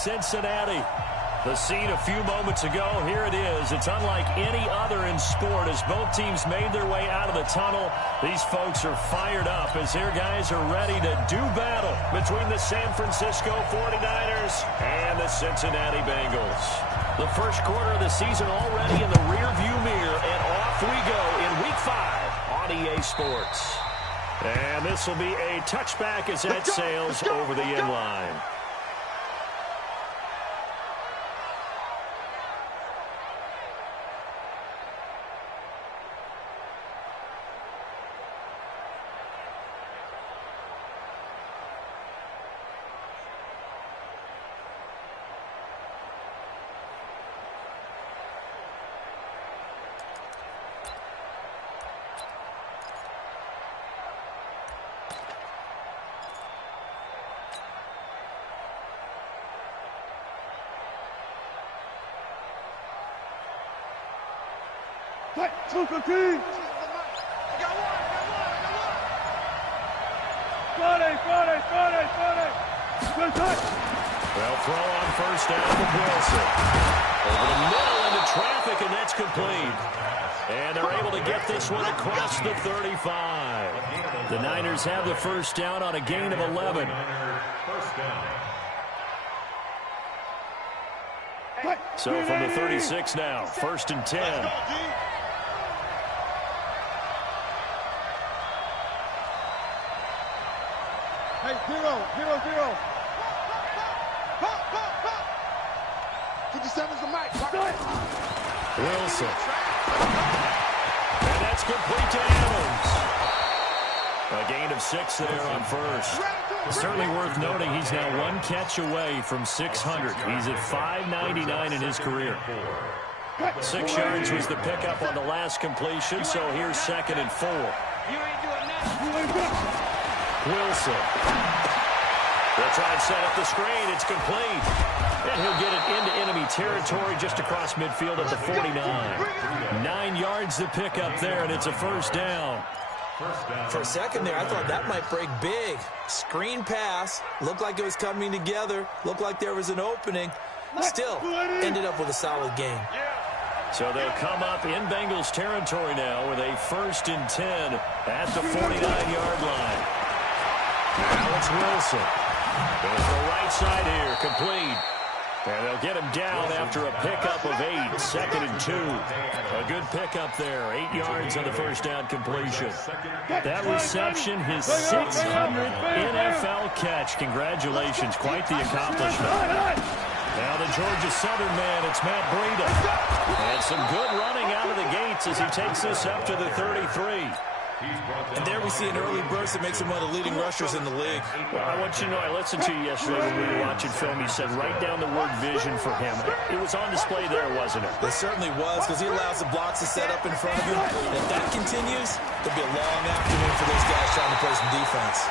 Cincinnati. The scene a few moments ago, here it is. It's unlike any other in sport as both teams made their way out of the tunnel. These folks are fired up as their guys are ready to do battle between the San Francisco 49ers and the Cincinnati Bengals. The first quarter of the season already in the rearview mirror, and off we go in Week 5 on EA Sports. And this will be a touchback as that sails over the end line. They'll throw on first down with Wilson. Over the middle into traffic, and that's complete. And they're able to get this one across the 35. The Niners have the first down on a gain of 11. So from the 36 now, 1st and 10. Hey, 0-0-0. 57's the mic. Wilson. And that's complete to Adams. A gain of 6 there on first. Certainly worth noting he's now 1 catch away from 600. He's at 599 in his career. 6 yards was the pickup on the last completion, so here's 2nd and 4. Wilson. They'll try and set up the screen. It's complete. And he'll get it into enemy territory just across midfield at the 49. 9 yards to pick up there, and it's a first down. For a second there, I thought that might break big. Screen pass. Looked like it was coming together. Looked like there was an opening. Still, ended up with a solid gain. So they'll come up in Bengals territory now with a 1st and 10 at the 49-yard line. Now it's Wilson. Going for the right side here, complete. And they'll get him down after a pickup of 8, 2nd and 2. A good pickup there, 8 yards on the first down completion. That reception, his 600th NFL catch. Congratulations, quite the accomplishment. Now the Georgia Southern man, it's Matt Breida. And some good running out of the gates as he takes this up to the 33. And there we see an early burst that makes him one of the leading rushers in the league. Well, I want you to know, I listened to you yesterday when we were watching film. You said write down the word vision for him. It was on display there, wasn't it? It certainly was, because he allows the blocks to set up in front of him. And if that continues, it'll be a long afternoon for those guys trying to play some defense.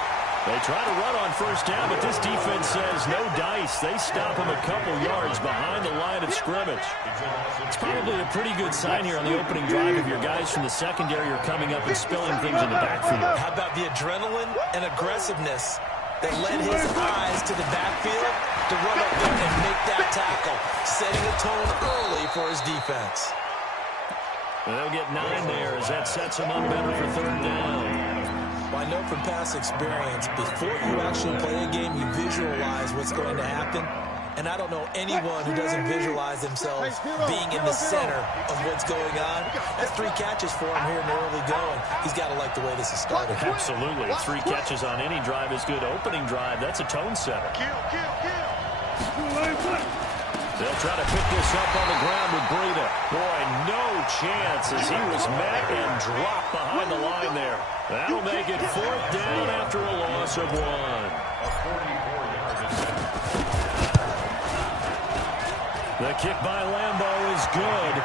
They try to run on first down, but this defense says no dice. They stop him a couple yards behind the line of scrimmage. It's probably a pretty good sign here on the opening drive if your guys from the secondary are coming up and spilling things in the backfield. How about the adrenaline and aggressiveness that led his eyes to the backfield to run up there and make that tackle, setting a tone early for his defense. They'll get 9 there as that sets them up better for 3rd down. Well, I know from past experience, before you actually play a game, you visualize what's going to happen. And I don't know anyone who doesn't visualize themselves being in the center of what's going on. That's 3 catches for him here in the early going. He's got to like the way this is started. Absolutely. 3 catches on any drive is good. Opening drive, that's a tone setter. They'll try to pick this up on the ground with Breida. Boy, no chance as he was met and dropped behind the line there. That'll make it 4th down after a loss of 1. The kick by Lambeau is good.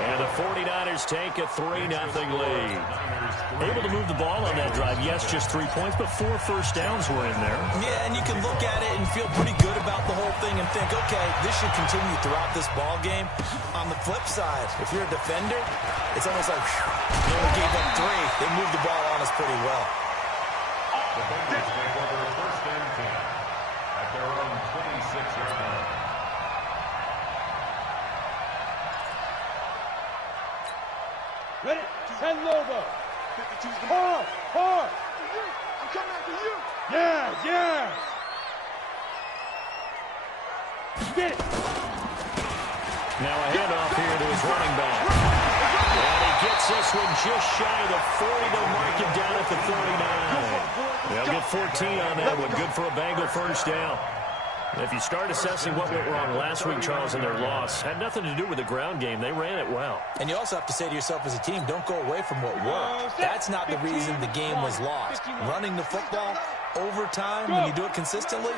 And the 49ers take a 3-0 lead. Able to move the ball on that drive. Yes, just 3 points, but 4 first downs were in there. Yeah, and you can look at it and feel pretty good about the whole thing and think, okay, this should continue throughout this ball game. On the flip side, if you're a defender, it's almost like, they only gave up 3. They moved the ball on us pretty well. The Bengals take over 1st and 10 at their own 26-yard line. Ready? 10 Lobo. Hard, hard. I'm coming after you. Yeah, yeah. Get it. Now a handoff here to his running back. And he gets this one just shy of the 40 to mark him down at the 39. They'll get 14 on that one. Good for a Bengal first down. If you start assessing what went wrong last week, Charles, in their loss, had nothing to do with the ground game. They ran it well. And you also have to say to yourself as a team, don't go away from what worked. That's not the reason the game was lost. Running the football over time, when you do it consistently,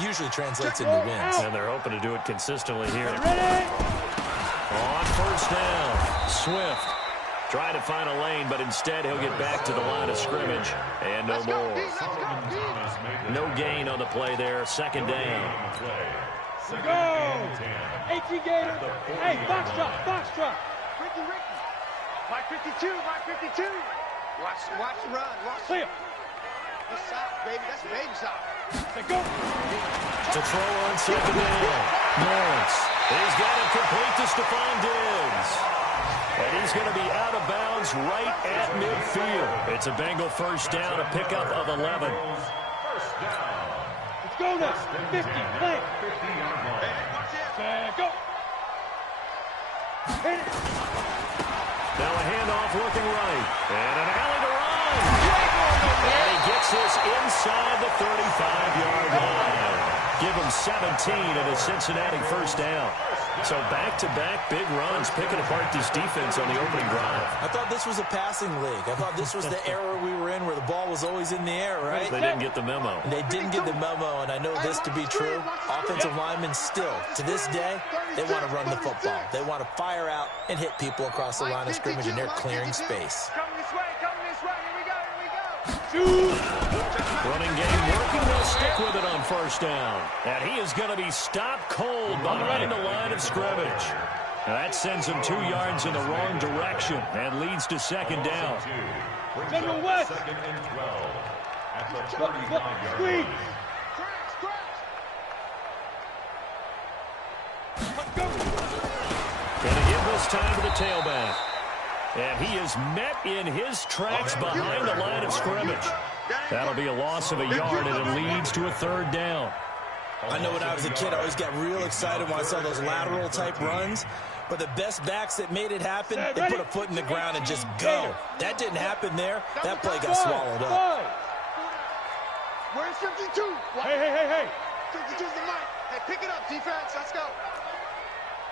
usually translates into wins. And they're hoping to do it consistently here. On first down, Swift trying to find a lane, but instead he'll get back to the line of scrimmage. And no more. No gain on the play there. Second down. Go! 18 Gator. Hey, box drop. Ricky. Mark 52, Mark 52. Watch the run. Watch. Clear. That's soft, baby. That's baby soft. Say go. To throw on second down. Lawrence. He's got it complete to Stephon Diggs. And he's going to be out of bounds right at midfield. It's a Bengal first down, a pickup of 11. Let's go now. 50, play. Say go. Hit it. Now a handoff looking right. And an alley to run. And he gets this inside the 35-yard line. Give him 17 and a Cincinnati first down. So back-to-back big runs, picking apart this defense on the opening drive. I thought this was a passing league. I thought this was the era we were in where the ball was always in the air, right? They didn't get the memo. They didn't get the memo, and I know this to be true. Offensive linemen still, to this day, they want to run the football. They want to fire out and hit people across the line of scrimmage, and they're clearing space. Coming this way. Here we go. Running game working. They'll stick with it on first down. And he is going to be stopped cold behind the line of scrimmage. Now that sends him 2 yards in the wrong direction and leads to second down. General West. Second and 12 at the 35-yard line. Going to give this time to the tailback. And he is met in his tracks behind the line of scrimmage. That'll be a loss of a yard, and it leads to a third down. I know when I was a kid, I always got real excited when I saw those lateral-type runs. But the best backs that made it happen, they put a foot in the ground and just go. That didn't happen there. That play got swallowed up. Where's 52? Hey. 52's the mic. Hey, pick it up, defense. Let's go.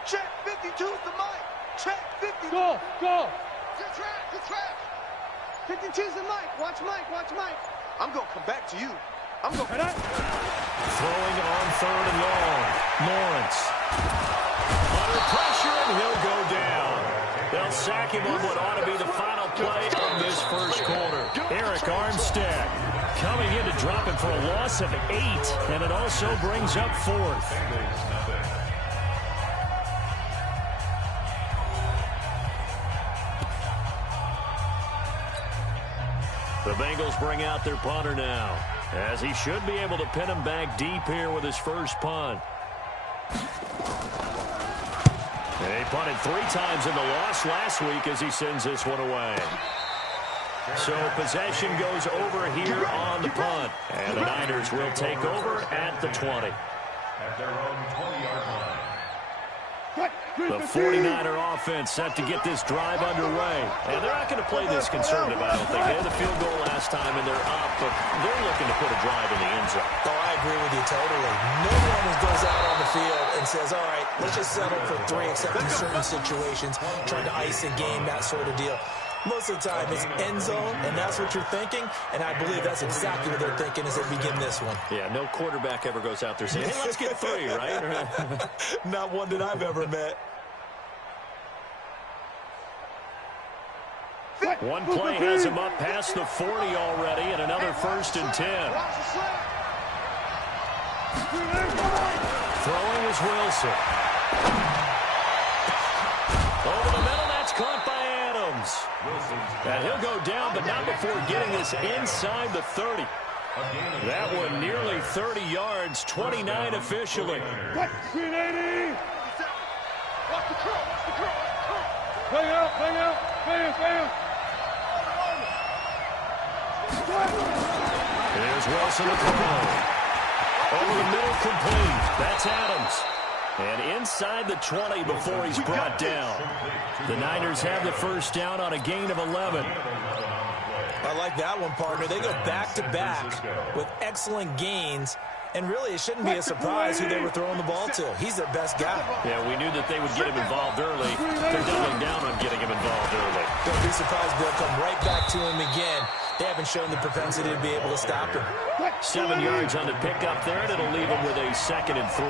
Check. 52's the mic. Check. 52. Go. Good track. 52's the mic. Watch Mike. I'm going to come back to you. I'm going to... Throwing on third and long. Lawrence. Under pressure, and he'll go down. They'll sack him on what ought to be the final play of this first quarter. Eric Armstead coming in to drop it for a loss of 8, and it also brings up fourth. The Bengals bring out their punter now, as he should be able to pin him back deep here with his first punt. He punted 3 times in the loss last week as he sends this one away. So possession goes over here on the punt, and the Niners will take over at the 20. At their own 20-yard line. The 49er offense set to get this drive underway. And they're not going to play this conservative, I don't think. They had the field goal last time, and they're up, but they're looking to put a drive in the end zone. Oh, I agree with you totally. No one goes out on the field and says, all right, let's just settle for 3, except in certain situations, trying to ice a game, that sort of deal. Most of the time, it's end zone, and that's what you're thinking, and I believe that's exactly what they're thinking as they begin this one. Yeah, no quarterback ever goes out there saying, hey, let's get 3, right? Not one that I've ever met. One play has him up past the 40 already, and another first and 10. Throwing is Wilson. Over the middle, that's caught by Adams. And he'll go down, but not before getting this inside the 30. That one nearly 30 yards, 29 officially. 380. Watch the curl. Bring out. Here's Wilson to throw. Over the middle, complete. That's Adams. And inside the 20 before he's brought down. The Niners have the first down on a gain of 11. I like that one, partner. They go back-to-back with excellent gains. And really, it shouldn't be a surprise who they were throwing the ball to. He's their best guy. Yeah, we knew that they would get him involved early. They're doubling down on getting him involved early. Don't be surprised they'll come right back to him again. They haven't shown the propensity to be able to stop him. 7 yards on the pickup there, and it'll leave him with a 2nd and 3.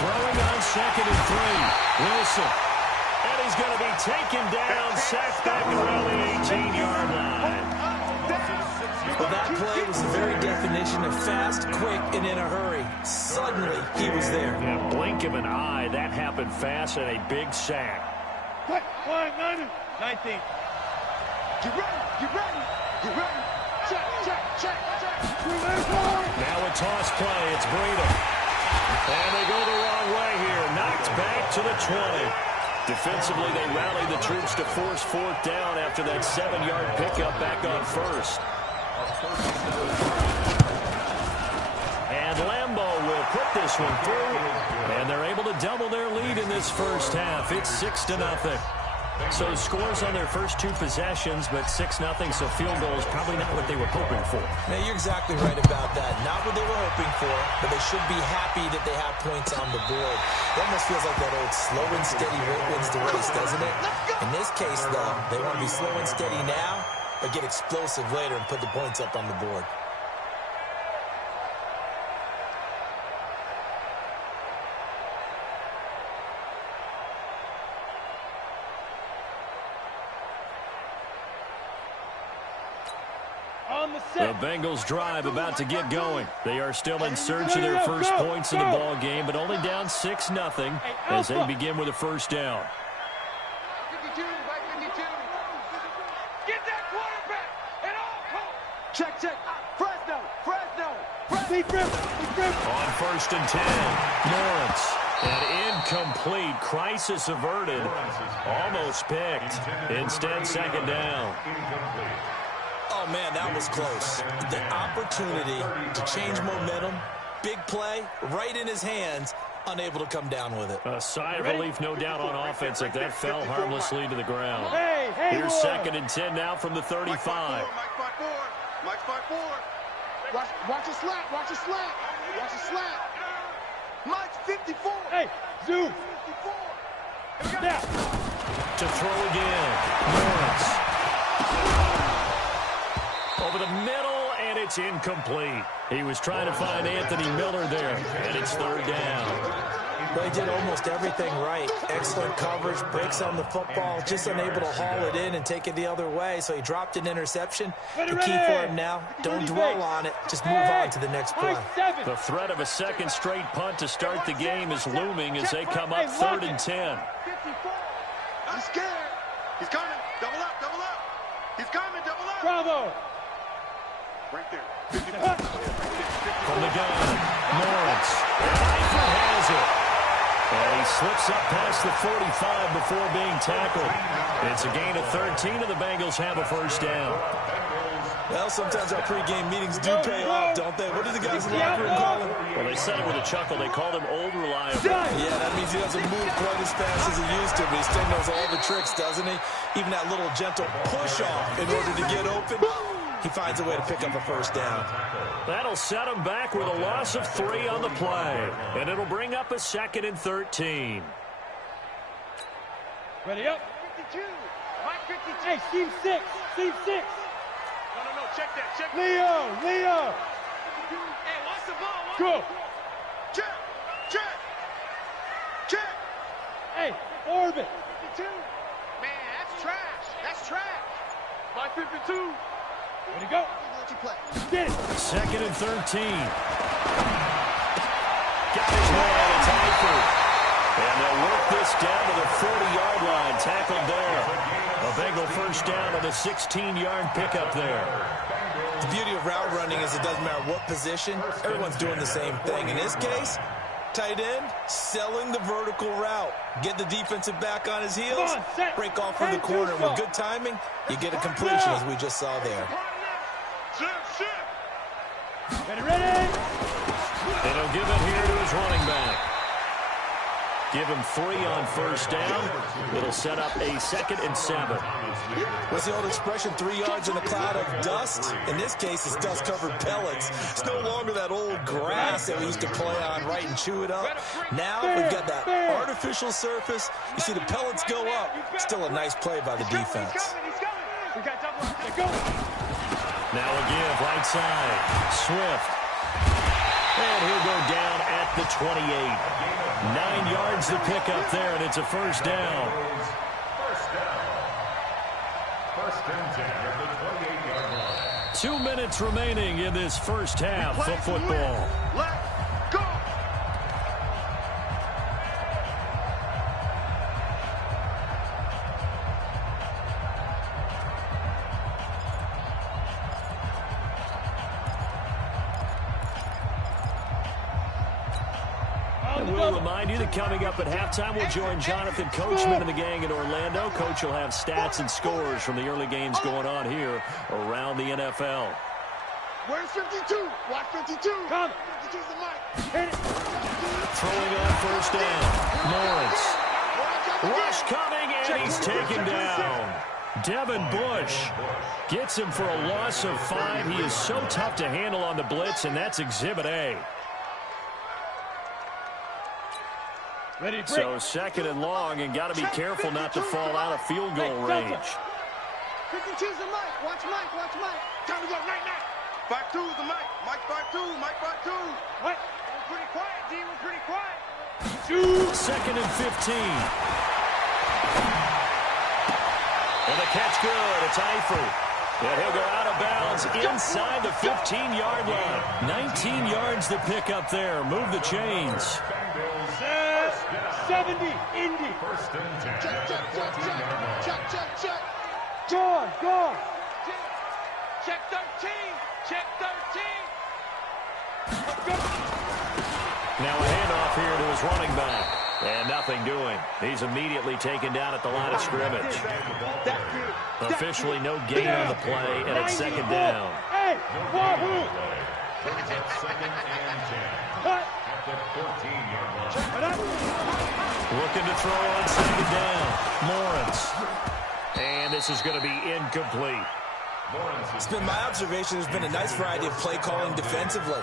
Throwing on 2nd and 3. Wilson. And he's going to be taken down, sacked back around the 18-yard line. Well, that play was the very definition of fast, quick, and in a hurry. Suddenly, he was there. Yeah, blink of an eye, that happened fast and a big sack. 19. Get ready. Check. Now a toss play, it's Breida. And they go the wrong way here, knocked back to the 20. Defensively, they rallied the troops to force 4th down after that 7-yard pickup back on 1st. And Lambeau will put this one through, and they're able to double their lead in this first half. It's 6-0. So scores on their first 2 possessions, but 6-0, so field goal is probably not what they were hoping for. Now, you're exactly right about that. Not what they were hoping for, but they should be happy that they have points on the board. It almost feels like that old slow and steady wins the race, doesn't it? In this case, though, they want to be slow and steady now, but get explosive later and put the points up on the board. The Bengals drive about to get going. They are still in search of their first points in the ball game, but only down 6-0 as they begin with a first down. 52, right 52. Get that quarterback at all costs. Check. Fresno. On 1st and 10, Lawrence. And incomplete. Crisis averted. Almost picked. Instead, 2nd down. Oh, man, that was close. The opportunity to change momentum, big play, right in his hands, unable to come down with it. A sigh of relief, no doubt, on offense if that fell harmlessly to the ground. Hey, Here's 2nd and 10 now from the 35. Mike 5-4. Watch a slant. Mike's 54. Hey, zoom. 54. Snap. To throw again. Lawrence. Over the middle, and it's incomplete. He was trying to find Anthony Miller there, and it's 3rd down. Well, he did almost everything right. Excellent coverage, breaks on the football, just unable to haul it in and take it the other way, so he dropped an interception. The key for him now, don't dwell on it, just move on to the next play. The threat of a 2nd straight punt to start the game is looming as they come up 3rd and 10. He's scared. He's coming. Double up. He's coming. Double up. Bravo. Right there. From the gun, Lawrence. Eifert has it. And he slips up past the 45 before being tackled. It's a gain of 13, and the Bengals have a first down. Well, sometimes our pregame meetings do pay off, don't they? What do the guys in the locker room call him? Well, they said it with a chuckle. They called him Old Reliable. Yeah, that means he doesn't move quite as fast as he used to, but he still knows all the tricks, doesn't he? Even that little gentle push-off in order to get open. He finds a way to pick up a first down. That'll set him back with a loss of 3 on the play. And it'll bring up a 2nd and 13. Ready up. 52. Mike 52. Hey, Steve 6. No. Check that. Leo. Hey, watch the ball. Go. Check. Hey, orbit. 52. Man, that's trash. Mike 52. Ready to go. Get it. 2nd and 13. Got his man. It's Eifert. And they'll work this down to the 40-yard line. Tackled there. A Bengal first down on the 16-yard pickup there. The beauty of route running is it doesn't matter what position. Everyone's doing the same thing. In this case, Tight end, selling the vertical route. Get the defensive back on his heels, break off from the corner. With good timing, you get a completion, as we just saw there. Ready. And he'll give it here to his running back. Give him 3 on first down. It'll set up a 2nd and 7. What's the old expression, 3 yards in a cloud of dust? In this case, it's dust-covered pellets. It's no longer that old grass that we used to play on, right, and chew it up. Now we've got that artificial surface. You see the pellets go up. Still a nice play by the defense. Now again, right side. Swift. And he'll go down at the 28. 9 yards to pick up there, and it's a first down. First and 10 at the 28-yard line. 2 minutes remaining in this first half of football. Let's go! And we'll remind you that coming up at halftime, we'll join Jonathan Coachman and the gang in Orlando. Coach will have stats and scores from the early games going on here around the NFL. Where's 52? Watch 52. Come. 52's the mic. Hit it. Throwing on first down. Lawrence. Rush coming, and he's taken down. Devin Bush gets him for a loss of 5. He is so tough to handle on the blitz, and that's Exhibit A. Ready to break. So 2nd and long, and got to be careful not to fall out of field goal range. 52's the mic. Watch Mike. Watch Mike. Time to go right now. 52's the mic. Mike 52. Mike 52. What? We're pretty quiet, D. We're pretty quiet. 2nd and 15. And the catch good. It's Eifert. And he'll go out of bounds inside the 15-yard line. 19 yards to pick up there. Move the chains. 70, Indy. First and 10 Check, at the check, check, 14-yard line. check. Check, check, check. Gone. Check 13. Check 13. Now a handoff here to his running back. And nothing doing. He's immediately taken down at the line of scrimmage. Officially no gain on the play, and it's 2nd down. Hey, Wahoo. Second and 10 Cut. at the 14-yard line. Cut up. Looking to throw on 2nd down. Lawrence. And this is going to be incomplete. It's been my observation there's been a nice variety of play calling defensively.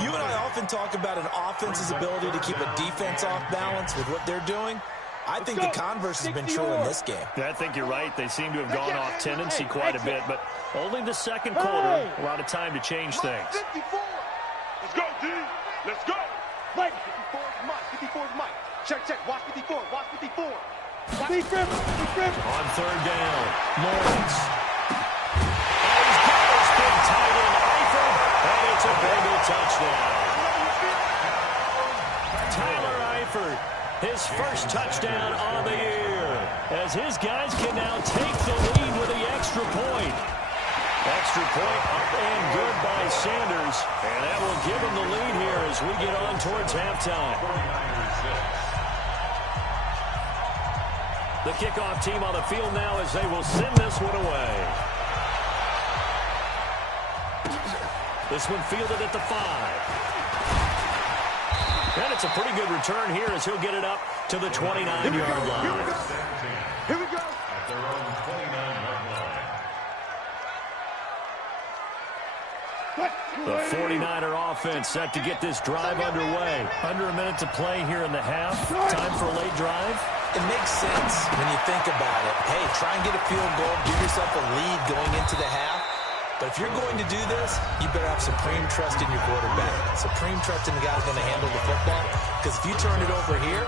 You and I often talk about an offense's ability to keep a defense off balance with what they're doing. I think the converse has been true in this game. I think you're right. They seem to have gone off tendency quite a bit, but only the 2nd quarter. A lot of time to change things. 54. Let's go, D. Let's go. Mike. 54's Mike. 54's Mike. Check. Watch 54. Watch 54. Big grip. On 3rd down, Lawrence. And he's got his big tight end, Eifert, and it's a Bengal touchdown. Tyler Eifert, his first touchdown on the year, as his guys can now take the lead with the extra point. Extra point up and good by Sanders, and that will give him the lead here as we get on towards halftime. The kickoff team on the field now as they will send this one away. This one fielded at the 5. And it's a pretty good return here as he'll get it up to the 29-yard line. Here we go. At their own 29-yard line. The 49er offense set to get this drive underway. Under a minute to play here in the half. Time for a late drive. It makes sense when you think about it. Hey, try and get a field goal, give yourself a lead going into the half. But if you're going to do this, you better have supreme trust in your quarterback. Supreme trust in the guy's going to handle the football. Because if you turn it over here,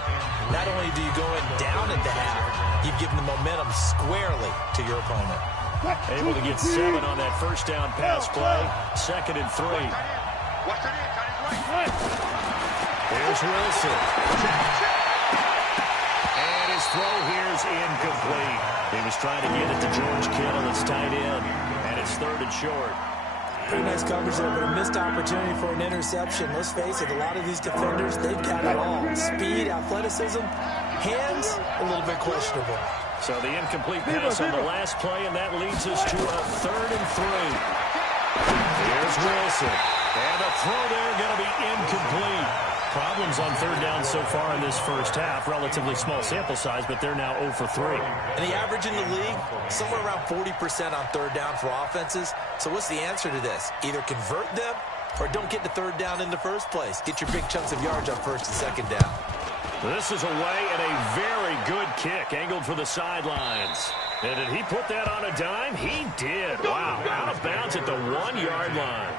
not only do you go in down at the half, you've given the momentum squarely to your opponent. Able to get 7 on that first down pass play. 2nd and 3. Watch that in. Right. Here's Wilson. And his throw here's incomplete. He was trying to get it to George Kittle, his tight end. And it's 3rd and short. Pretty nice coverage there, but a missed opportunity for an interception. Let's face it, a lot of these defenders, they've got it all. Speed, athleticism, hands, a little bit questionable. So the incomplete pass on the last play, and that leads us to a 3rd and 3. Here's Wilson. And the throw there going to be incomplete. Problems on 3rd down so far in this first half. Relatively small sample size, but they're now 0 for 3. And the average in the league, somewhere around 40% on 3rd down for offenses. So what's the answer to this? Either convert them or don't get to 3rd down in the first place. Get your big chunks of yards on 1st and 2nd down. This is away and a very good kick angled for the sidelines. And did he put that on a dime? He did. Wow, out of bounds at the 1-yard line.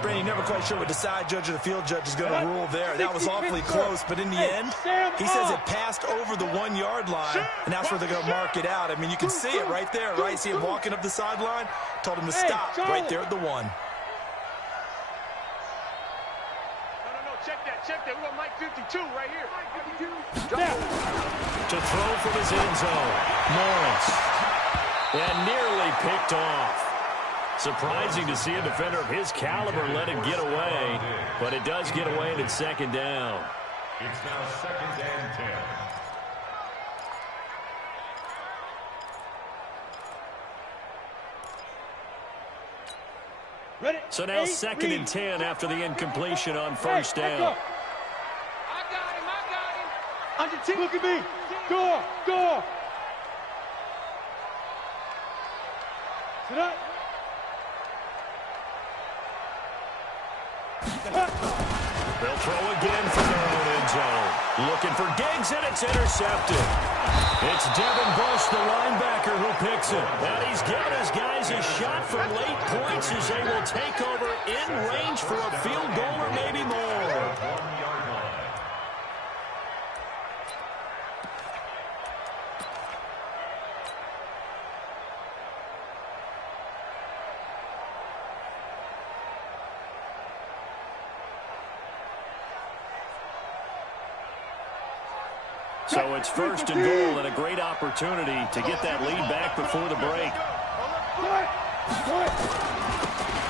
Brandon, never quite sure what the side judge or the field judge is going to rule there. That was awfully close, but in the end, he says it passed over the 1-yard line, and that's where they're going to mark it out. I mean, you can see it right there, right? See him walking up the sideline? Told him to stop right there at the 1. Check that. We got Mike 52 right here. To throw from his end zone. Lawrence. And nearly picked off. Surprising to see a defender of his caliber let it get away, but it does get away and it's 2nd down. It's now 2nd and 10. Ready? So now 2nd and 10 after the incompletion on 1st down. I got him. On your team. Look at me. Go. Sit up. They'll throw again from their own end zone. Looking for Diggs, and it's intercepted. It's Devin Bush, the linebacker, who picks it. And he's given his guys a shot for late points as they will take over in range for a field goal or maybe more. 1-yard line. So it's 1st and goal and a great opportunity to get that lead back before the break.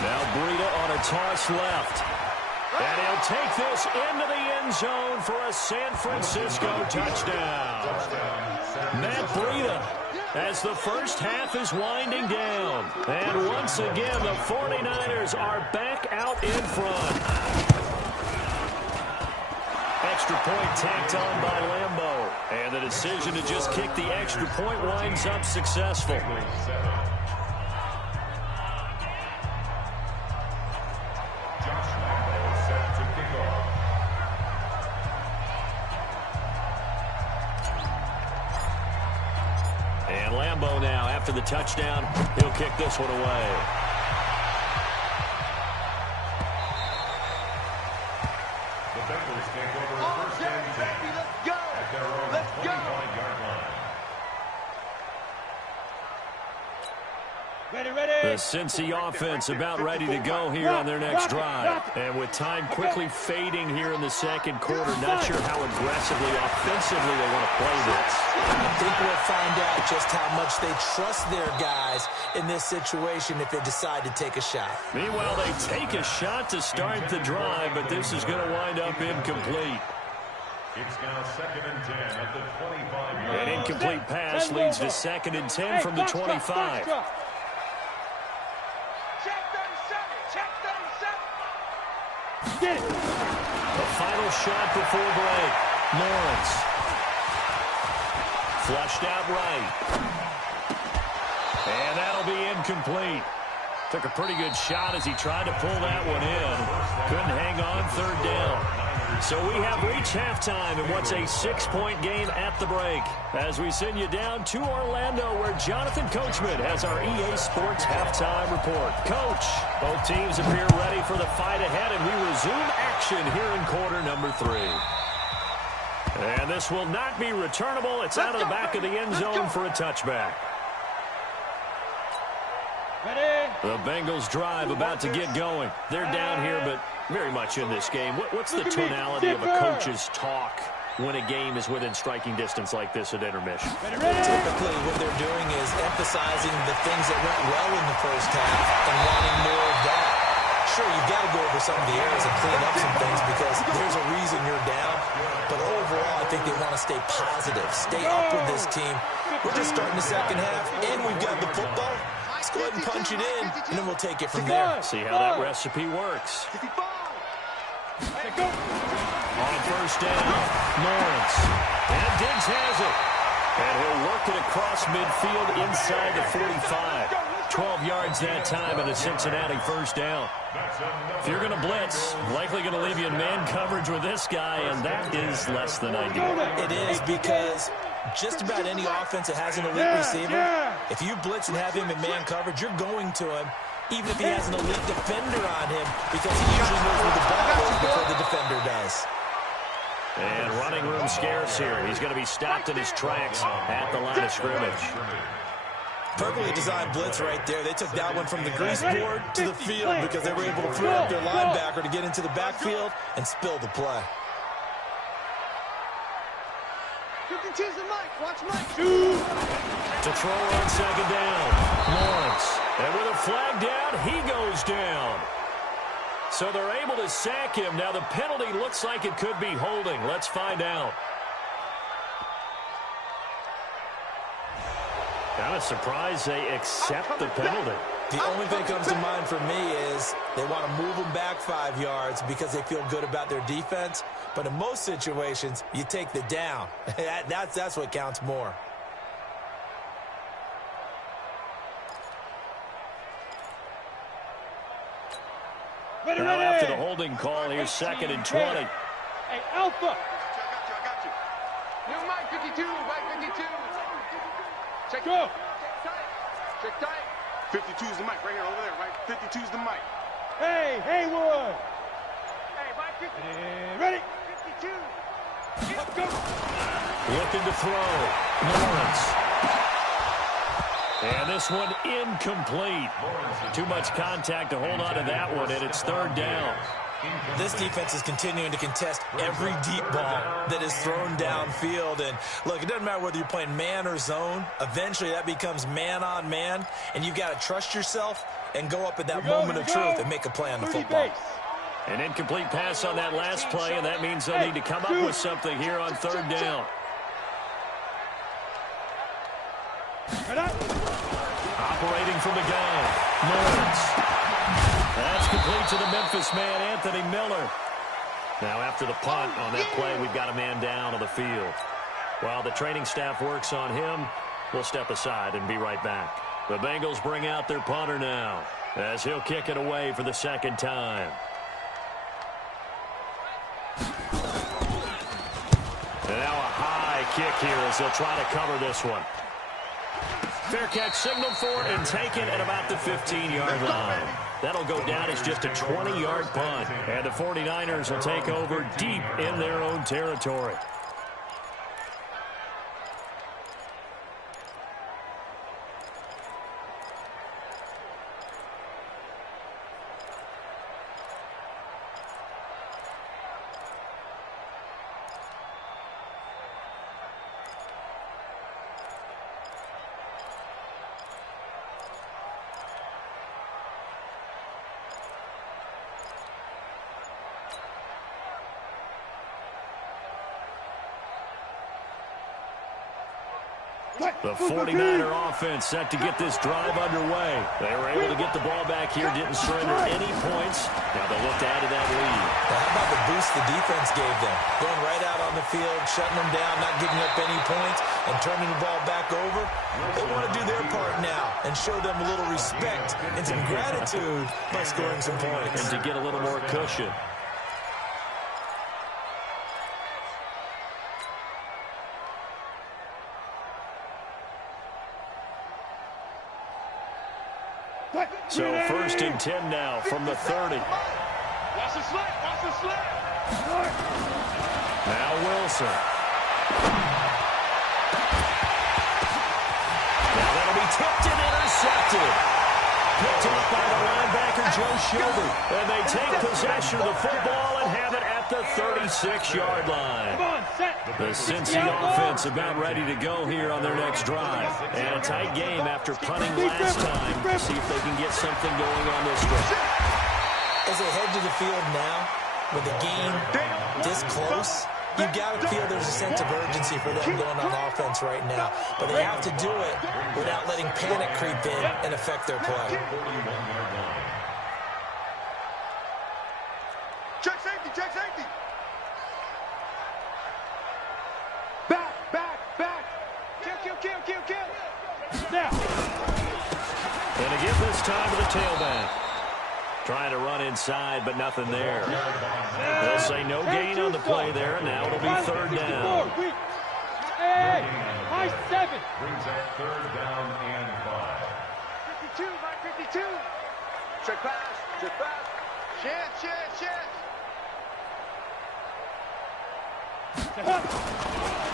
Now Breida on a toss left. And he'll take this into the end zone for a San Francisco touchdown. Matt Breida as the first half is winding down. And once again, the 49ers are back out in front. Extra point tacked on by Lambeau. And the decision to just kick the extra point winds up successful. And Lambeau now, after the touchdown, he'll kick this one away. The Bengals take over 1st and 10 at their own 25-yard line. Ready. The Cincy offense about ready to go here on their next drive. And with time quickly fading here in the 2nd quarter, not sure how aggressively, offensively they want to play this. I think we'll find out just how much they trust their guys in this situation if they decide to take a shot. Meanwhile, they take a shot to start the drive, but this is going to wind up incomplete. It's now 2nd and 10 at the 25-yard line. An incomplete pass leads to 2nd and 10 from the 25. Get it. The final shot before break. Lawrence. Flushed out right. And that'll be incomplete. Took a pretty good shot as he tried to pull that one in. Couldn't hang on 3rd down. So we have reached halftime in what's a 6-point game at the break. As we send you down to Orlando, where Jonathan Coachman has our EA Sports halftime report. Coach, both teams appear ready for the fight ahead, and we resume action here in quarter number 3. And this will not be returnable. It's out of the back of the end zone for a touchback. Ready. The Bengals drive about to get going. They're down here, but very much in this game. What's the tonality of a coach's talk when a game is within striking distance like this at intermission. Typically, what they're doing is emphasizing the things that went well in the first half and wanting more of that. Sure, you've got to go over some of the errors and clean up some things because there's a reason you're down. But overall, I think they want to stay positive, stay up with this team. We're just starting the second half, and we've got the football. Let's go ahead and punch it in, and then we'll take it from there. See how that recipe works. On first down, Lawrence. And Diggs has it. And he'll work it across midfield inside the 45. 12 yards that time and a Cincinnati first down. If you're going to blitz, likely going to leave you in man coverage with this guy, and that is less than ideal. It is because just about any offense that has an elite receiver, if you blitz and have him in man coverage, you're going to him, even if he has an elite defender on him, because he usually knows where the ball is before the defender does. And running room scarce here. He's going to be stopped in his tracks at the line of scrimmage. Perfectly designed blitz right there. They took that one from the grease board to the field because they were able to free up their linebacker to get into the backfield and spill the play. 52's the mic. Watch Mike. To throw on second down. Lawrence. And with a flag down, he goes down. So they're able to sack him. Now the penalty looks like it could be holding. Let's find out. Kind of surprised they accept the penalty. The only thing that comes to mind for me is they want to move them back 5 yards because they feel good about their defense. But in most situations, you take the down. That's what counts more. Now after the holding call, here's 2nd and 20. Hey, Alpha. I got you. New Mike 52. Mike 52. Check Go. Check tight. 52's the mic right here, over there, right? 52's the mic. Hey, Haywood. Hey, Mike 52. Ready? 52. Let's go. Looking to throw. Lawrence. And this one incomplete. Too much contact to hold on to that one, and it's 3rd down. This defense is continuing to contest every deep ball that is thrown downfield. And, look, it doesn't matter whether you're playing man or zone. Eventually, that becomes man-on-man, and you've got to trust yourself and go up at that moment of truth and make a play on the football. An incomplete pass on that last play, and that means they'll need to come up with something here on 3rd down. Operating from the gun, Lawrence. That's complete to the Memphis man, Anthony Miller. Now after the punt on that play, we've got a man down on the field. While the training staff works on him, we'll step aside and be right back. The Bengals bring out their punter now as he'll kick it away for the 2nd time. And now a high kick here as they'll try to cover this one. Fair catch signaled for and taken at about the 15-yard line. That'll go down as just a 20-yard punt. And the 49ers will take over deep in their own territory. The 49er offense set to get this drive underway. They were able to get the ball back here, didn't surrender any points. Now they look to add to that lead. How about the boost the defense gave them? Going right out on the field, shutting them down, not giving up any points, and turning the ball back over. They want to do their part now and show them a little respect and some gratitude by scoring some points. And to get a little more cushion. So 1st and 10 now from the 30. Watch the slip. Watch the slip. Now Wilson. Now that'll be tipped and intercepted. Picked off by the linebacker, Joe Schilber. And they take possession of the football and have have it at the 36-yard line. Come on, set. The Cincy offense about ready to go here on their next drive. And a tight game after punting last time. See if they can get something going on this one. As they head to the field now, with the game this close, you got to feel there's a sense of urgency for them going on offense right now. But they have to do it without letting panic creep in and affect their play. Check safety, check safety. Back, back, back. Kill. Now. And to give this time to the tailback. Trying to run inside, but nothing there. They'll say no gain on the play there, and now it'll be third down. Hey, high 7. Brings up third down and 5. 52, Mike 52. Check pass. Chance.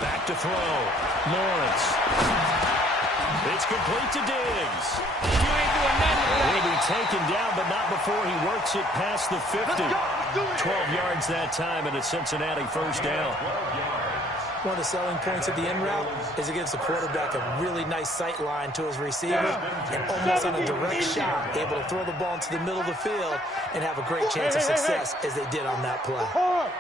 Back to throw. Lawrence. It's complete to Diggs. You ain't doing nothing. He'll be taken down, but not before he works it past the 50. 12 yards that time, and a Cincinnati first down. One of the selling points of the end route is it gives the quarterback a really nice sight line to his receiver and almost on a direct shot, able to throw the ball into the middle of the field and have a great chance of success as they did on that play. Hard.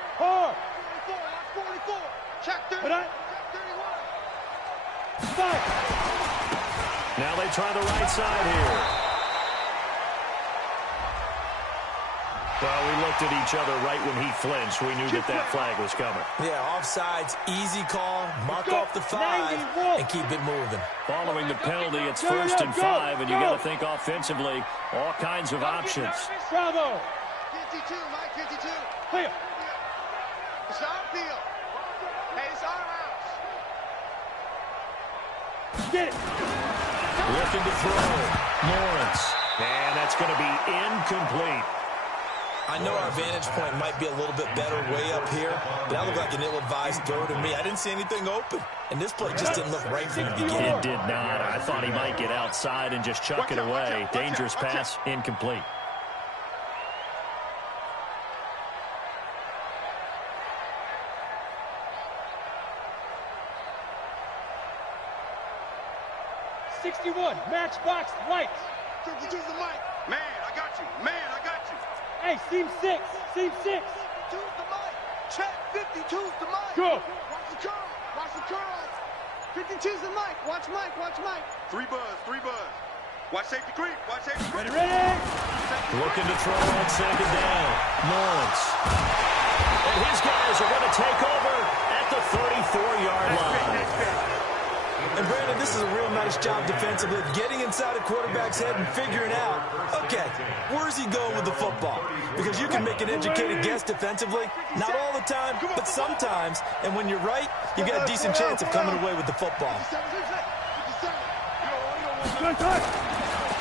44. Check 30. But Check 31. 5. Now they try the right side here. Well, we looked at each other right when he flinched. We knew that flag was coming. Yeah, offsides, easy call, mark off the 5, and keep it moving. Following the penalty, it's first and 5, and you got to think offensively, all kinds of options. Bravo. 52, Mike 52. Clear. It's our field. Hey, it's our house. Get it. Looking to throw. Lawrence. And that's going to be incomplete. I know our vantage point might be a little bit better way up here, but that looked like an ill-advised throw to me. I didn't see anything open, and this play just didn't look right from the beginning. It did not. I thought he might get outside and just chuck it away. Dangerous pass, incomplete. Matchbox lights. 52's the mic. Man, I got you. Hey, seam 6. 52's the mic. Check. 52's the mic. Go. Watch the curl. 52's the mic. Watch Mike. 3 buzz. Watch safety creep. Ready. Looking to throw on second down. Lawrence. And his guys are going to take over at the 34-yard line. And Brandon, this is a real nice job defensively, getting inside a quarterback's head and figuring out, okay, where's he going with the football? Because you can make an educated guess defensively, not all the time, but sometimes. And when you're right, you've got a decent chance of coming away with the football.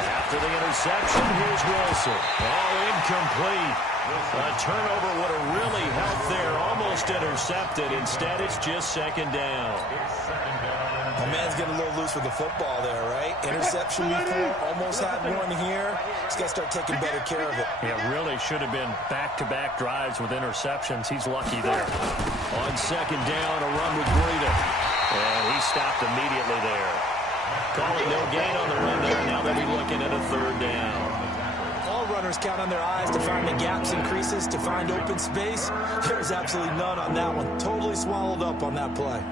After the interception, here's Wilson. Oh, incomplete. A turnover would have really helped there. Almost intercepted. Instead, it's just second down. My man's getting a little loose with the football there, right? Interception before, almost had one here. He's got to start taking better care of it. Yeah, really should have been back-to-back drives with interceptions. He's lucky there. On second down, a run with Breida. And he stopped immediately there. Calling no gain on the run there. Now they'll be looking at a third down. All runners count on their eyes to find the gaps and creases, to find open space. There's absolutely none on that one. Totally swallowed up on that play.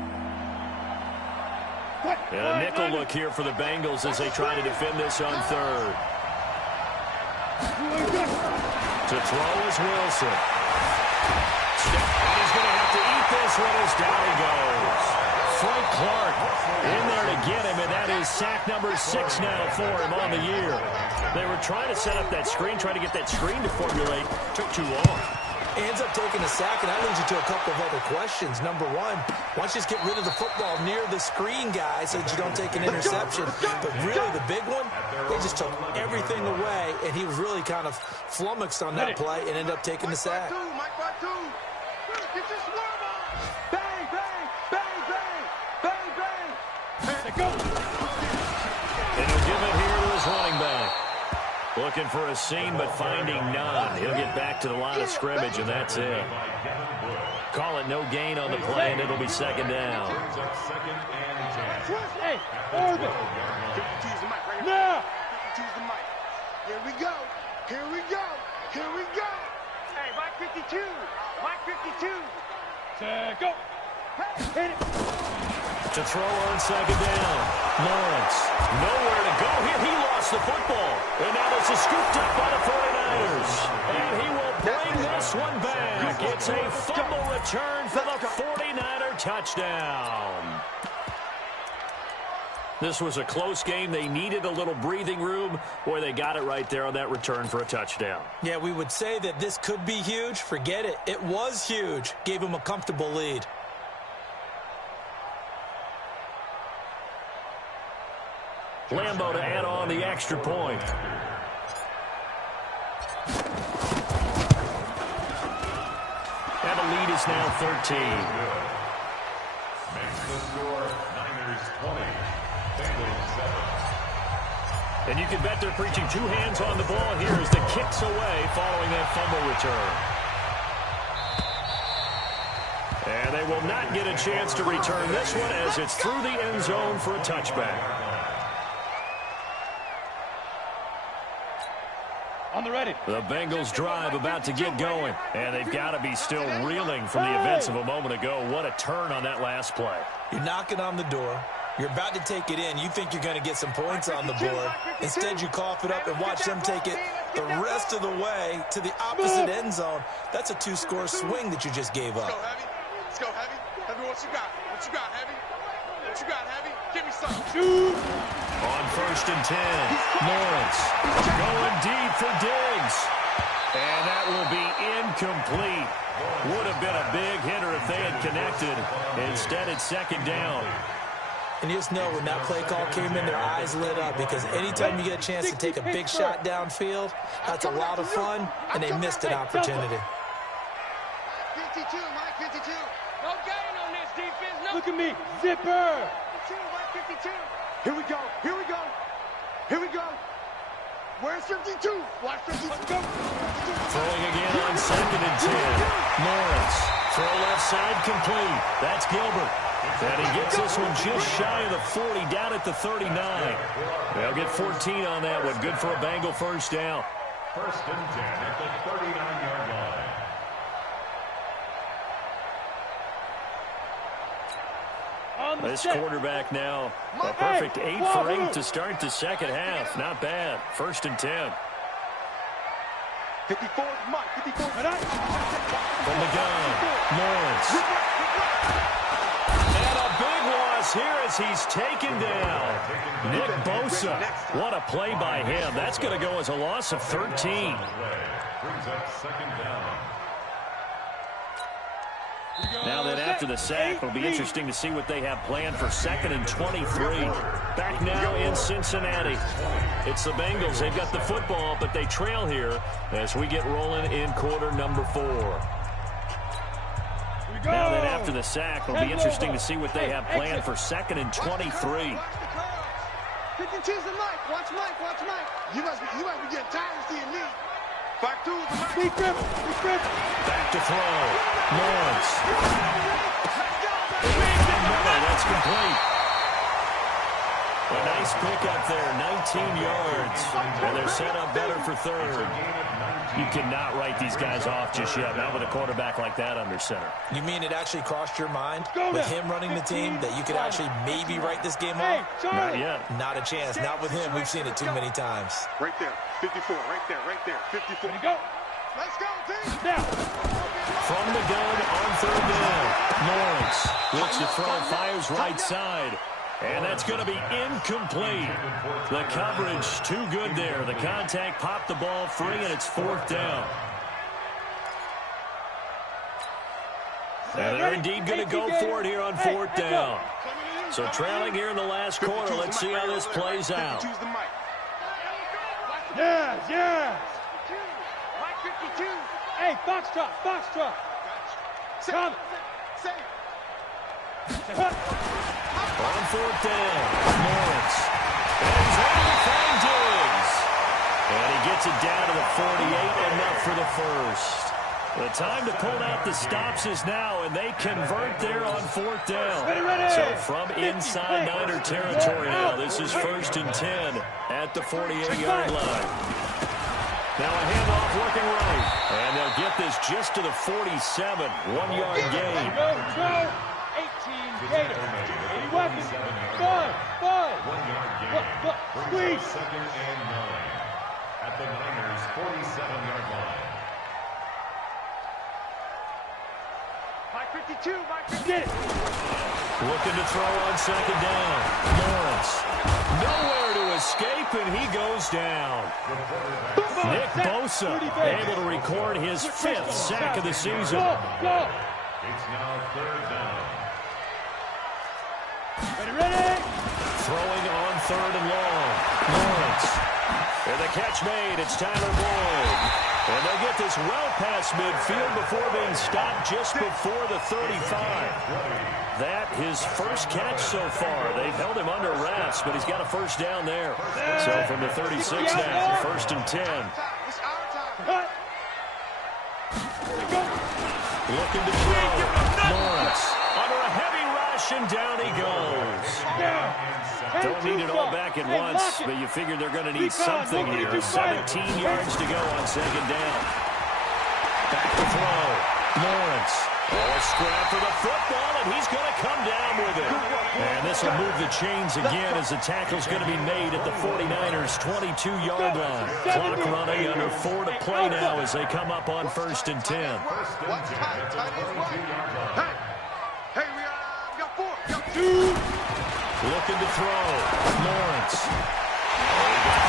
And a nickel look here for the Bengals as they try to defend this on third. To throw is Wilson. And he's going to have to eat this one as down he goes. Frank Clark in there to get him, and that is sack number 6 now for him on the year. They were trying to set up that screen, trying to get that screen to formulate. Took too long. He ends up taking a sack, and that leads you to a couple of other questions. Number one, why don't you just get rid of the football near the screen guy so that you don't take an interception? But really, the big one, they just took everything away, and he was really kind of flummoxed on that play and ended up taking the sack. Mike by 2. Get your swerve on. Bang, bang, bang, bang, bang, bang. Hey, go. And he'll give it here to his running back. Looking for a seam, but finding none. He'll get back to the line of scrimmage, and that's it. Call it no gain on the play, and it'll be second down. Hey, Oregon. Now. Here we go. Here we go. Here we go. Hey, Mike 52. Mike 52. Go. Hit it. To throw on second down. Lawrence. Nowhere to go here. He lost the football. And now this is scooped up by the 49ers. And he will bring this one back. It's a fumble return for the 49er touchdown. This was a close game. They needed a little breathing room. Boy, they got it right there on that return for a touchdown. Yeah, we would say that this could be huge. Forget it. It was huge. Gave him a comfortable lead. Lambo to add on the extra point. And the lead is now 13. Makes the score Niners 20. Bengals 7. And you can bet they're preaching two hands on the ball here as the kicks away following that fumble return. And they will not get a chance to return this one as it's through the end zone for a touchback. On the ready. The Bengals drive about to get going, and they've got to be still reeling from the events of a moment ago. What a turn on that last play. You're knocking on the door. You're about to take it in. You think you're going to get some points on the board. Instead, you cough it up and watch them take it the rest of the way to the opposite end zone. That's a two-score swing that you just gave up. Let's go, Heavy. Let's go, Heavy. Heavy, what you got? What you got, Heavy? What you got, Heavy? Give me some. Shoot. On 1st and 10, Lawrence going deep for Diggs. And that will be incomplete. Would have been a big hitter if they had connected. Instead, it's second down. And you just know when that play call came in, their eyes lit up because anytime you get a chance to take a big shot downfield, that's a lot of fun, and they missed an opportunity. 52, Mike 52. No gain on this defense. No. Look at me. Zipper. 52, Mike 52. Here we go. Here we go. Here we go. Where's 52? Watch 52. Go. Throwing again on 2nd and 10. Lawrence. Throw left side complete. That's Gilbert. And he gets this one just shy of the 40, down at the 39. They'll get 14 on that one. Good for a Bengal first down. 1st and 10 at the 39-yard line. This quarterback now, a perfect 8 for 8 to start the second half. Not bad. 1st and 10. 54, Mike, 54. From the gun, Lawrence. And a big loss here as he's taken down. Nick Bosa. What a play by him. That's going to go as a loss of 13. Brings up second down. Now that after the sack, it'll be interesting to see what they have planned for 2nd and 23. Back now in Cincinnati. It's the Bengals. They've got the football, but they trail here as we get rolling in quarter number 4. Now that after the sack, it'll be interesting to see what they have planned for 2nd and 23. 52's the Mike. Watch Mike. Watch Mike. You must be getting tired of seeing me. Back to the Mike. Back to throw. Lawrence. That's complete. A nice pickup there, 19 yards. And they're set up better for 3rd. You cannot write these guys off just yet, not with a quarterback like that under center. You mean it actually crossed your mind with him running the team that you could actually maybe write this game off? Not yet. Not a chance. Not with him. We've seen it too many times. Right there. 54. Right there. 54. Ready, go. Let's go, team. Now. From the gun on 3rd down. Lawrence looks to throw, fires right side. And that's going to be incomplete. The coverage too good there. The contact popped the ball free, and it's 4th down. And they're indeed going to go for it here on 4th down. So trailing here in the last quarter. Let's see how this plays out. Yes. Mike 52. Hey, Foxtrot. Come. On 4th down, Lawrence. And he's able to find Diggs. And he gets it down to the 48, enough for the first. The time to pull out the stops is now, and they convert there on 4th down. So from inside Niner territory now, this is 1st and 10 at the 48-yard line. Now a handoff working right, and they'll get this just to the 47, 1-yard gain. Go. 18 Gator. 80 weapons. 5. 1-yard gain. Squeeze. 2nd and 9 at the Niners' 47-yard line. 552. 552. Looking to throw on 2nd down. Lawrence. Nowhere to escape, and he goes down. Nick Bosa able to record his 5th sack of the season. Go. It's now 3rd down. Ready. Throwing on 3rd and long. Lawrence. And the catch made. It's Tyler Boyd. And they'll get this well past midfield before being stopped just before the 35. That his first catch so far. They've held him under wraps, but he's got a 1st down there. So from the 36 now, 1st and 10. Looking to throw. Lawrence under a heavy rush, and down he goes. Don't need it all back at once, but you figure they're going to need something here. 17 yards to go on 2nd down. Back to throw. Lawrence. A scrap for the football, and he's going to come down with it. And this will move the chains again as the tackle's going to be made at the 49ers' 22-yard line. Clock running, under 4 to play now as they come up on 1st and 10. Hey, we got 4. Got 2. Looking to throw. Lawrence.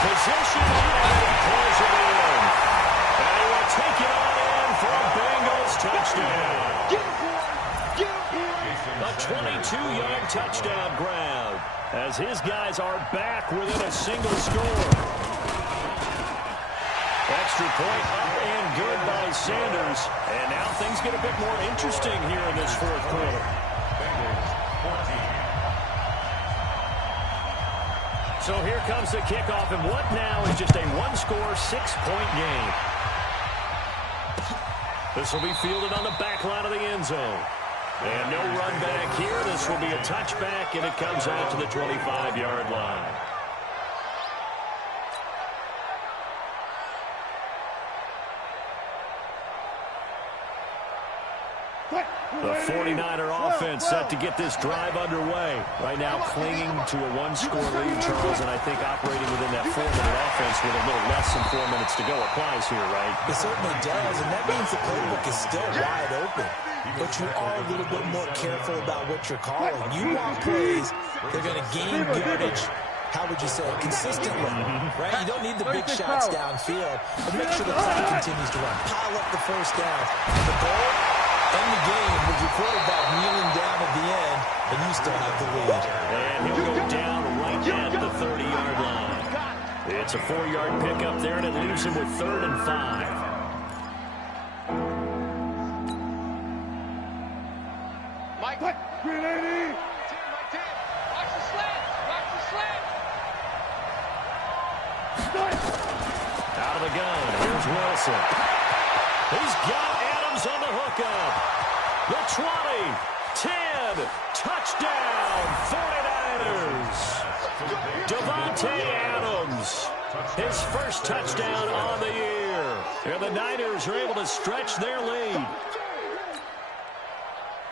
Position and pulls it in. And he will take it on in for a Bengals touchdown. A 22-yard touchdown grab as his guys are back within a single score. Extra point up and good by Sanders. And now things get a bit more interesting here in this 4th quarter. So here comes the kickoff, and what now is just a 1-score, 6-point game. This will be fielded on the back line of the end zone. And no run back here. This will be a touchback, and it comes out to the 25-yard line. The 49er offense set to get this drive underway. Right now clinging to a 1-score lead, Charles, and I think operating within that 4-minute offense with a little less than 4 minutes to go applies here, right? It certainly does, and that means the playbook is still wide open. But you are a little bit more careful about what you're calling. You want plays, they're going to gain yardage, how would you say, consistently, right? You don't need the big shots downfield, but make sure the clock continues to run. Pile up the 1st down. And the goal, end the game with your quarterback kneeling down at the end, and you still have the lead. And he'll go down right at the 30-yard line. It's a 4-yard pickup there, and it leaves him with 3rd and 5. Mike. 380. Watch the slant. Watch the slant. Out of the gun. Here's Wilson. He's got Adams on the hookup. The 20, 10, touchdown, 49ers. Davante Adams, his first touchdown on the year. And the Niners are able to stretch their lead.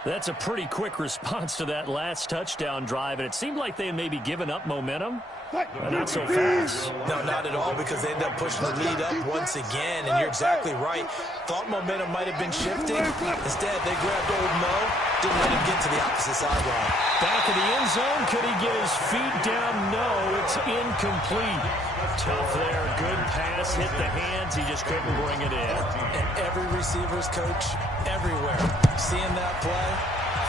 That's a pretty quick response to that last touchdown drive, and it seemed like they had maybe given up momentum. But not so fast. No, not at all, because they end up pushing the lead up once again, and you're exactly right. Thought momentum might have been shifting. Instead, they grabbed old Mo, didn't let him get to the opposite sideline. Back in the end zone, could he get his feet down? No, it's incomplete. Tough there, good pass, hit the hands, he just couldn't bring it in. And every receiver's coach, everywhere, seeing that play,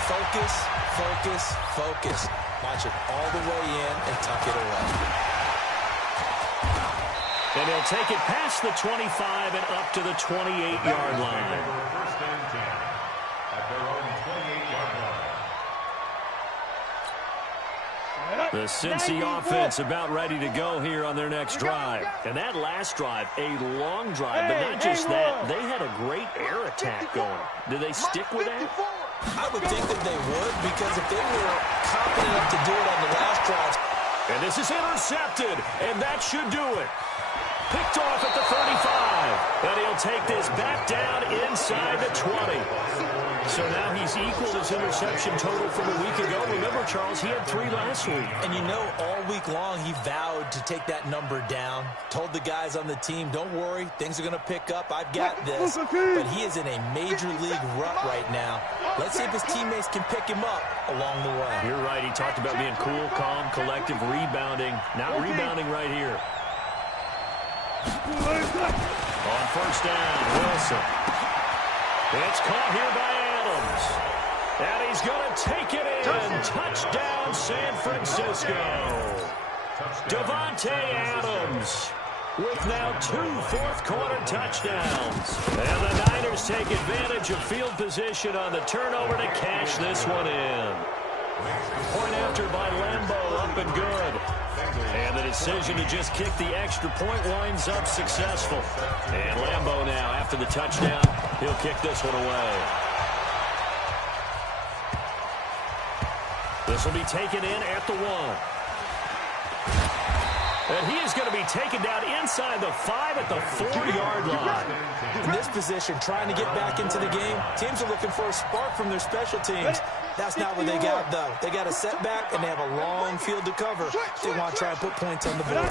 focus, focus, focus. Watch it all the way in and tuck it away. And he'll take it past the 25 and up to the 28-yard line. First and 10 at their own 28-yard line. The Cincy offense about ready to go here on their next drive. And that last drive, a long drive, but not just that. They had a great air attack going. Do they stick with that? I would think that they would, because if they were confident enough to do it on the last drive. And this is intercepted, and that should do it. Picked off at the 35, and he'll take this back down inside the 20. So now he's equaled his interception total from a week ago. Remember, Charles, he had 3 last week. And you know, all week long, he vowed to take that number down. Told the guys on the team, don't worry, things are going to pick up. I've got this. But he is in a major league rut right now. Let's see if his teammates can pick him up along the way. You're right. He talked about being cool, calm, collective, rebounding. Not rebounding right here. On first down, Wilson. It's caught here by Adams. And he's going to take it in. Touchdown, San Francisco. Davante Adams with now 2 fourth-quarter touchdowns. And the Niners take advantage of field position on the turnover to cash this one in. Point after by Lambeau, up and good. And the decision to just kick the extra point winds up successful. And Lambeau now, after the touchdown, he'll kick this one away. This will be taken in at the 1. And he is going to be taken down inside the 5 at the 4-yard line. In this position, trying to get back into the game, teams are looking for a spark from their special teams. That's not what they got, though. They got a setback, and they have a long field to cover. They want to try and put points on the board.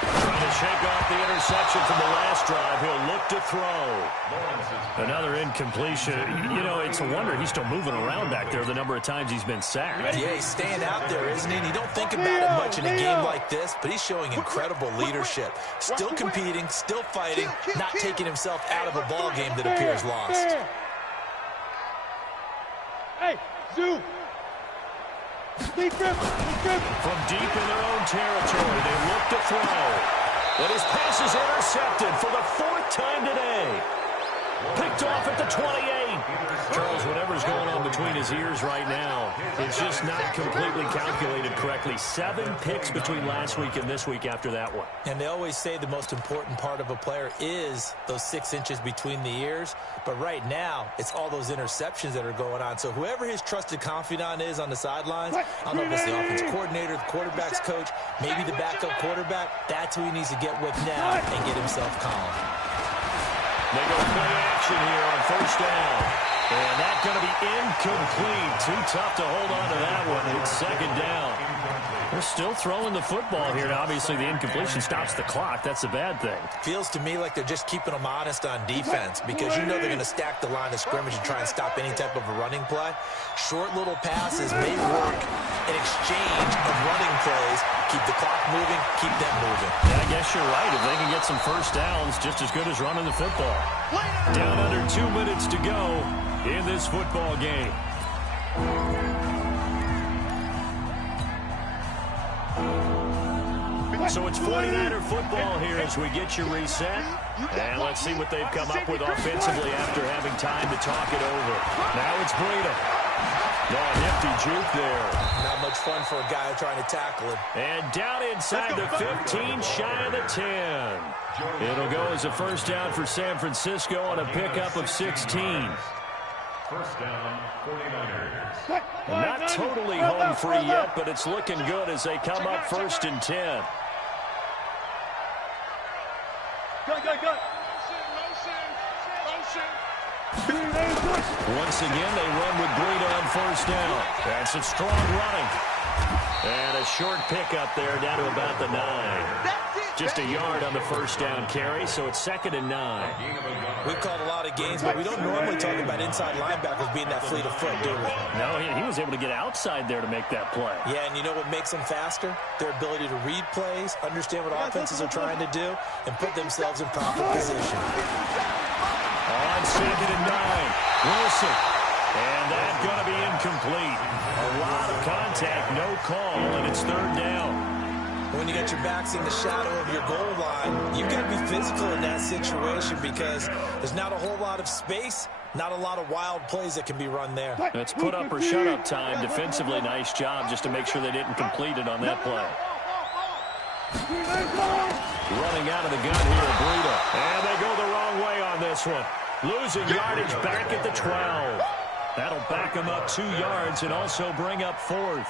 Trying to shake off the interception from the last drive. He'll look to throw. Another incompletion. You know, it's a wonder he's still moving around back there the number of times he's been sacked. Yeah, he's staying out there, isn't he? And you don't think about it much in a game like this, but he's showing incredible leadership. Still competing, still fighting, not taking himself out of a ball game that appears lost. Hey, Zoo! From deep in their own territory, they look to throw. But his pass is intercepted for the 4th time today. Picked off at the 28. Charles, whatever's going on between his ears right now, it's just not completely calculated correctly. 7 picks between last week and this week after that one. And they always say the most important part of a player is those 6 inches between the ears. But right now, it's all those interceptions that are going on. So whoever his trusted confidant is on the sidelines, I don't know if it's the offense coordinator, the quarterback's coach, maybe the backup quarterback, that's who he needs to get with now and get himself calm. They go play action here on first down. And that's going to be incomplete. Too tough to hold on to that one. It's 2nd down. They're still throwing the football here. Obviously, the incompletion stops the clock. That's a bad thing. Feels to me like they're just keeping them honest on defense, because you know they're going to stack the line of scrimmage and try and stop any type of a running play. Short little passes may work in exchange of running plays. Keep the clock moving, keep them moving. Yeah, I guess you're right. If they can get some first downs, just as good as running the football. Down under 2 minutes to go in this football game. So it's 49er football here as we get you reset. And let's see what they've come up with offensively after having time to talk it over. Now it's Breida. No, nifty juke there. Not much fun for a guy trying to tackle him. And down inside the 15, shy of the 10. It'll go as a first down for San Francisco on a pickup of 16. First down, 49ers. Not totally home free yet, but it's looking good as they come up 1st and 10. Go. Once again, they run with Breida on first down. That's a strong running. And a short pickup there down to about the 9. Just a yard on the first down carry, so it's 2nd and 9. We've called a lot of games, but we don't normally talk about inside linebackers being that fleet of foot, do we? No, he was able to get outside there to make that play. Yeah, and you know what makes them faster? Their ability to read plays, understand what offenses are trying to do, and put themselves in proper position. On 2nd and 9, Wilson. And that's going to be incomplete. A lot of contact, no call, and it's 3rd down. When you got your backs in the shadow of your goal line, you've got to be physical in that situation, because there's not a whole lot of space, Not a lot of wild plays that can be run there. It's put up or shut up time. Defensively, nice job just to make sure they didn't complete it on that play. Running out of the gun here, Breida. And they go the wrong way on this one. Losing yardage back at the 12. That'll back them up 2 yards and also bring up 4th.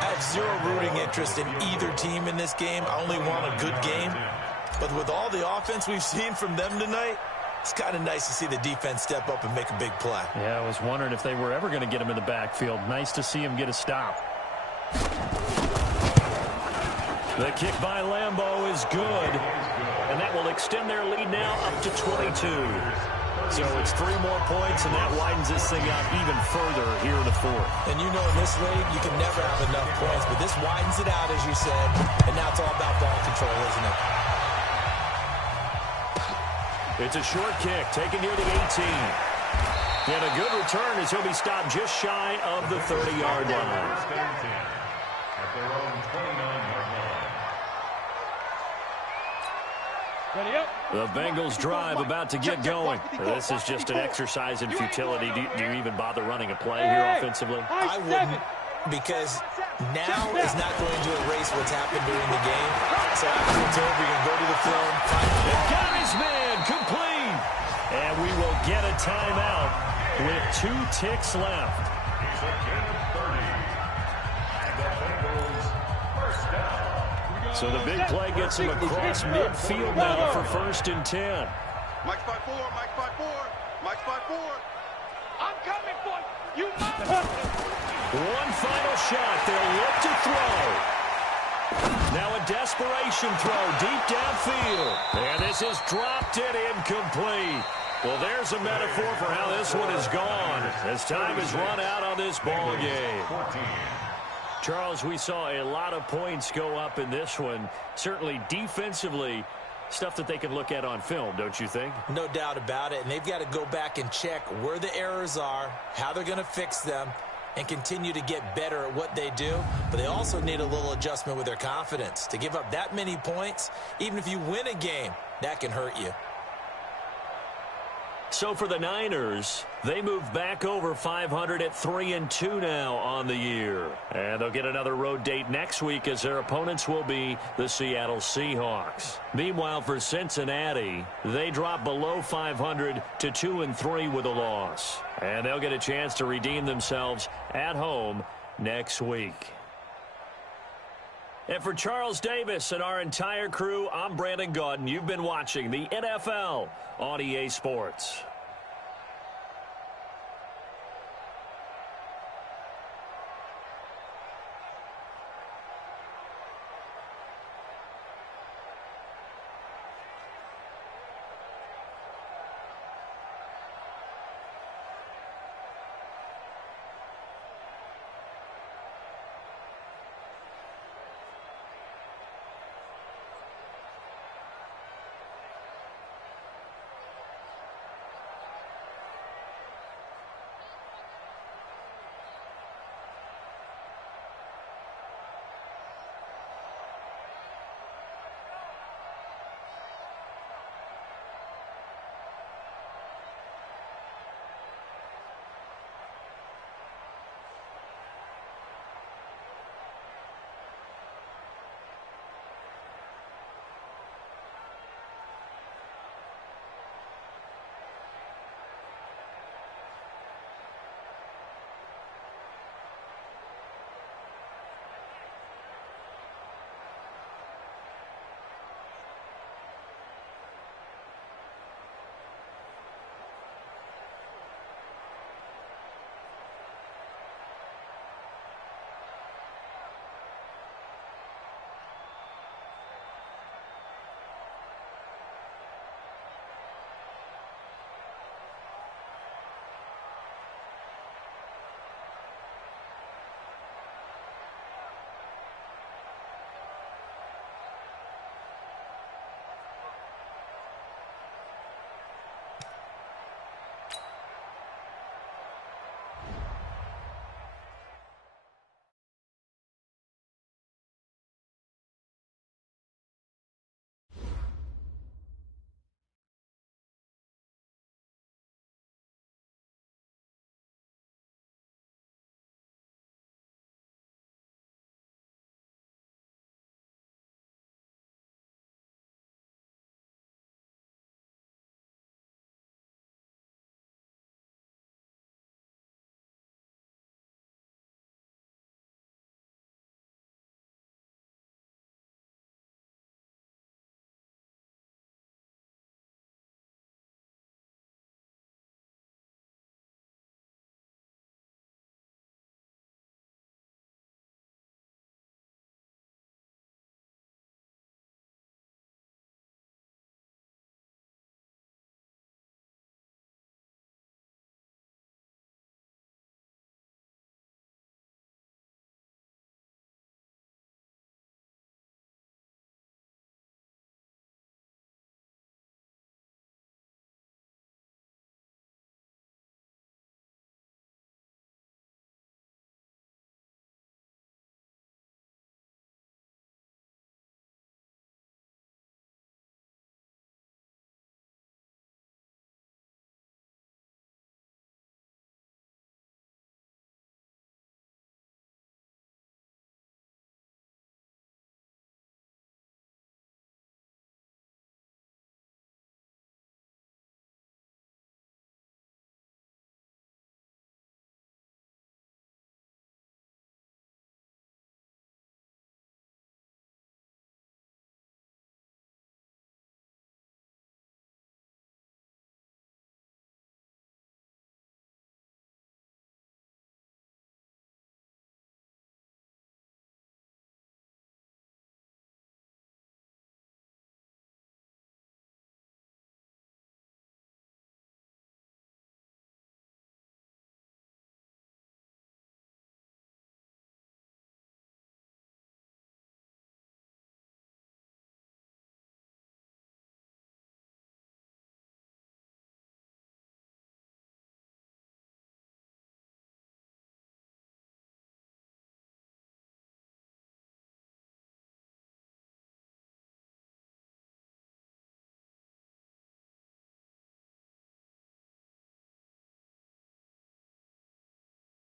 I have zero rooting interest in either team in this game. I only want a good game. But with all the offense we've seen from them tonight, it's kind of nice to see the defense step up and make a big play. Yeah, I was wondering if they were ever going to get him in the backfield. Nice to see him get a stop. The kick by Lambeau is good. And that will extend their lead now up to 22. So it's 3 more points, and that widens this thing out even further here in the 4th. And you know in this league, you can never have enough points, but this widens it out, as you said, and now it's all about ball control, isn't it? It's a short kick, taken near the 18. And a good return as he'll be stopped just shy of the 30-yard line. At their own 29-yard line. The Bengals drive about to get going. This is just an exercise in futility. Do you even bother running a play here offensively? I wouldn't, because now is not going to erase what's happened during the game. So after it's over, you're going to go to the film. They've got his man complete. And we will get a timeout with 2 ticks left. It's a gain of 30. And the Bengals first down. So the big play gets him across midfield now for 1st and 10. Mike's by 4, Mike's by 4, Mike's by 4. I'm coming for you. One final shot. They'll look to throw. Now a desperation throw deep downfield. And this is dropped and incomplete. Well, there's a metaphor for how this one is gone as time has run out on this ball game. Charles, we saw a lot of points go up in this one. Certainly defensively, stuff that they can look at on film, don't you think? No doubt about it. And they've got to go back and check where the errors are, how they're going to fix them, and continue to get better at what they do. But they also need a little adjustment with their confidence. To give up that many points, even if you win a game, that can hurt you. So for the Niners, they move back over 500 at 3-2 now on the year. And they'll get another road date next week as their opponents will be the Seattle Seahawks. Meanwhile, for Cincinnati, they drop below 500 to 2-3 with a loss. And they'll get a chance to redeem themselves at home next week. And for Charles Davis and our entire crew, I'm Brandon Gaudin. You've been watching the NFL on EA Sports.